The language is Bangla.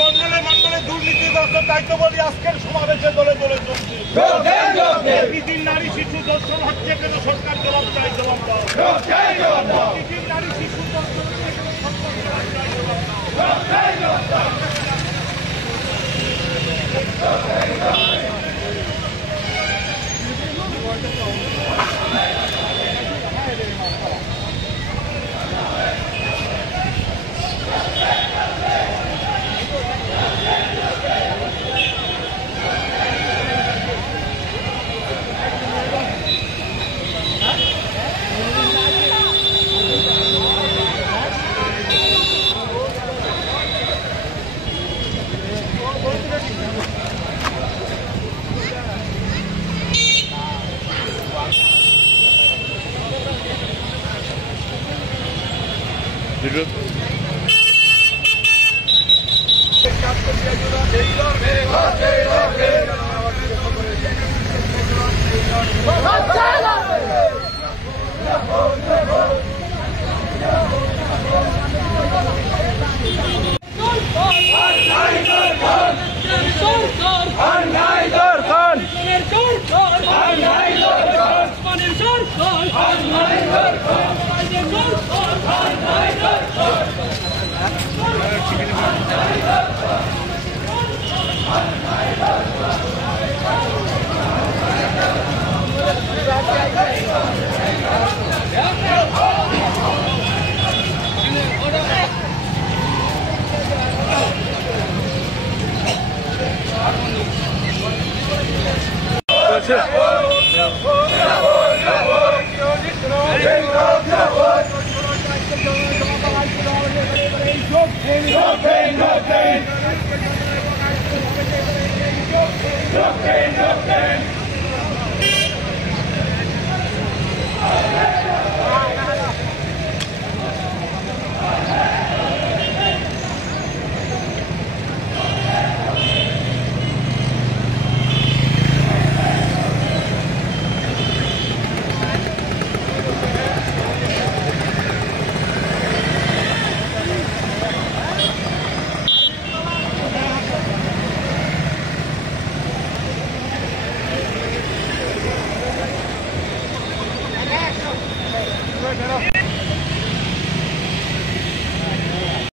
মন্ডলে মন্ডলে দুর্নীতিগ্রস্ত দায়িত্ববাদী আজকের সমাবেশে দলে দলে যোগছে। প্রতিদিন নারী শিশু দর্শন হচ্ছে কেন? সরকার জবাব চাই, জবাব দাও। প্রতিদিন নারী শিশু দর্শন হচ্ছে কেন? সরকার জবাব চাই, জবাব দাও। No pain.